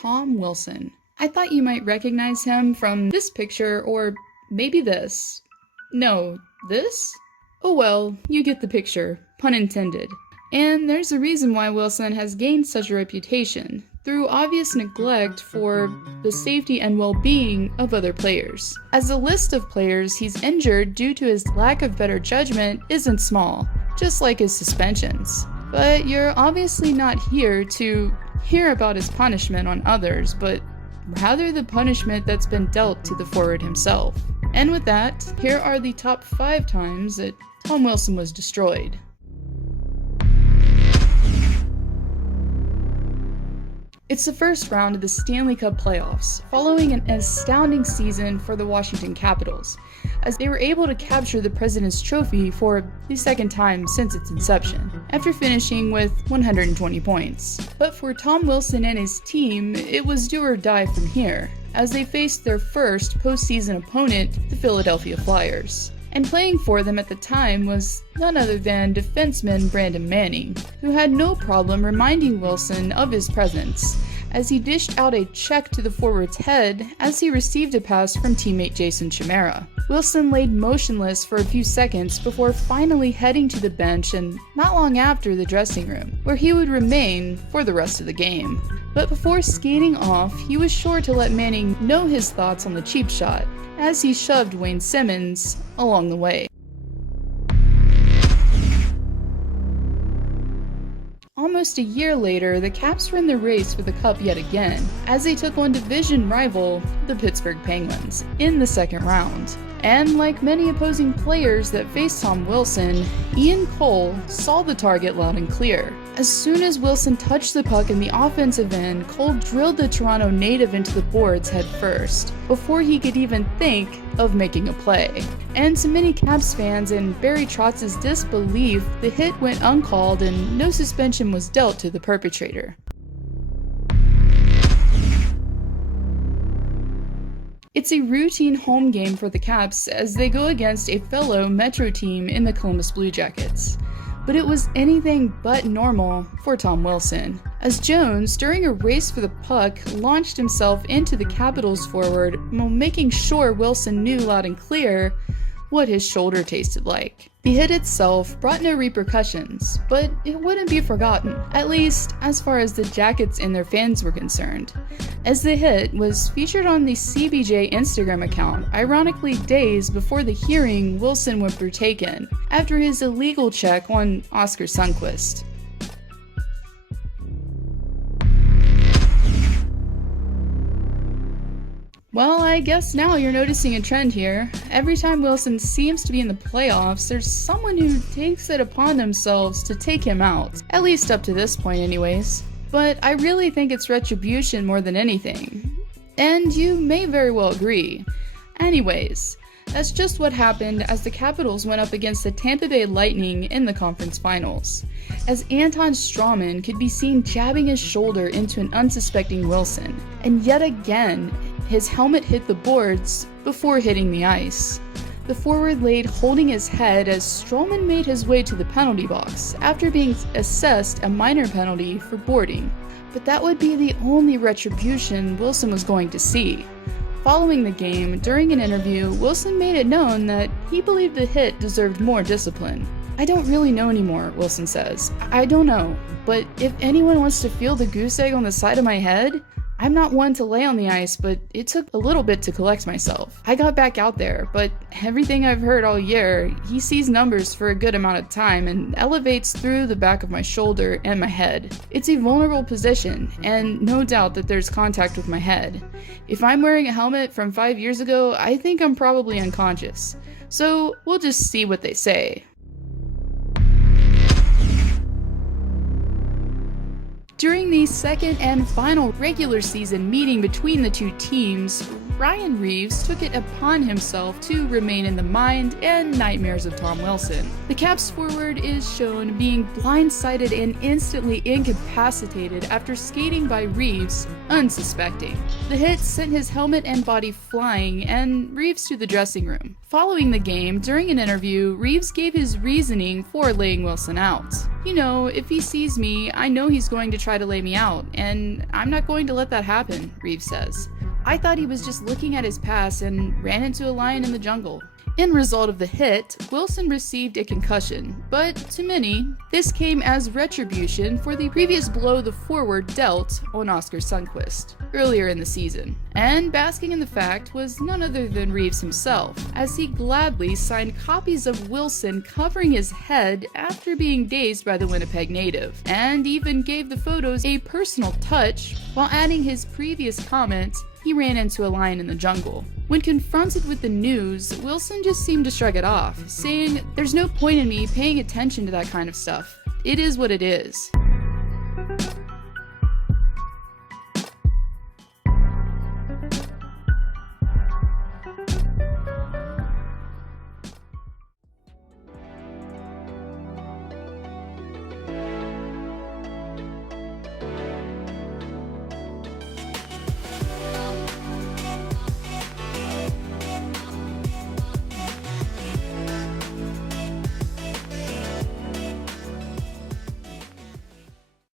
Tom Wilson. I thought you might recognize him from this picture or maybe this. No, this? Oh well, you get the picture, pun intended. And there's a reason why Wilson has gained such a reputation, through obvious neglect for the safety and well-being of other players. As the list of players he's injured due to his lack of better judgment isn't small, just like his suspensions. But you're obviously not here to hear about his punishment on others, but rather the punishment that's been dealt to the forward himself. And with that, here are the top 5 times that Tom Wilson was destroyed. It's the first round of the Stanley Cup playoffs, following an astounding season for the Washington Capitals, as they were able to capture the President's Trophy for the second time since its inception, after finishing with 120 points. But for Tom Wilson and his team, it was do or die from here, as they faced their first postseason opponent, the Philadelphia Flyers. And playing for them at the time was none other than defenseman Brandon Manning, who had no problem reminding Wilson of his presence, as he dished out a check to the forward's head as he received a pass from teammate Jason Chimera. Wilson laid motionless for a few seconds before finally heading to the bench and not long after the dressing room, where he would remain for the rest of the game. But before skating off, he was sure to let Manning know his thoughts on the cheap shot, as he shoved Wayne Simmons along the way. Almost a year later, the Caps were in the race for the Cup yet again, as they took on division rival, the Pittsburgh Penguins, in the second round. And like many opposing players that faced Tom Wilson, Ian Cole saw the target loud and clear. As soon as Wilson touched the puck in the offensive end, Cole drilled the Toronto native into the boards head first, before he could even think of making a play. And to many Caps fans and Barry Trotz's disbelief, the hit went uncalled and no suspension was dealt to the perpetrator. It's a routine home game for the Caps as they go against a fellow Metro team in the Columbus Blue Jackets. But it was anything but normal for Tom Wilson, as Jones, during a race for the puck, launched himself into the Capitals forward while making sure Wilson knew loud and clear what his shoulder tasted like. The hit itself brought no repercussions, but it wouldn't be forgotten, at least as far as the Jackets and their fans were concerned, as the hit was featured on the CBJ Instagram account, ironically days before the hearing Wilson would partake in, after his illegal check on Oscar Sundqvist. Well, I guess now you're noticing a trend here. Every time Wilson seems to be in the playoffs, there's someone who takes it upon themselves to take him out. At least up to this point anyways. But I really think it's retribution more than anything. And you may very well agree. Anyways, that's just what happened as the Capitals went up against the Tampa Bay Lightning in the conference finals, as Anton Strawman could be seen jabbing his shoulder into an unsuspecting Wilson, and yet again, his helmet hit the boards before hitting the ice. The forward laid holding his head as Strawman made his way to the penalty box after being assessed a minor penalty for boarding, but that would be the only retribution Wilson was going to see. Following the game, during an interview, Wilson made it known that he believed the hit deserved more discipline. "I don't really know anymore," Wilson says. "I don't know, but if anyone wants to feel the goose egg on the side of my head, I'm not one to lay on the ice, but it took a little bit to collect myself. I got back out there, but everything I've heard all year, he sees numbers for a good amount of time and elevates through the back of my shoulder and my head. It's a vulnerable position, and no doubt that there's contact with my head. If I'm wearing a helmet from 5 years ago, I think I'm probably unconscious. So we'll just see what they say." During the second and final regular season meeting between the two teams, Ryan Reaves took it upon himself to remain in the mind and nightmares of Tom Wilson. The Caps forward is shown being blindsided and instantly incapacitated after skating by Reaves, unsuspecting. The hit sent his helmet and body flying, and Reaves to the dressing room. Following the game, during an interview, Reaves gave his reasoning for laying Wilson out. You know, if he sees me, I know he's going to try to lay me out, and I'm not going to let that happen, Reeves says. I thought he was just looking at his pass and ran into a lion in the jungle. In result of the hit, Wilson received a concussion, but to many, this came as retribution for the previous blow the forward dealt on Oscar Sundqvist earlier in the season. And basking in the fact was none other than Reeves himself, as he gladly signed copies of Wilson covering his head after being dazed by the Winnipeg native, and even gave the photos a personal touch while adding his previous comment, "He ran into a lion in the jungle." When confronted with the news, Wilson just seemed to shrug it off, saying, "There's no point in me paying attention to that kind of stuff. It is what it is."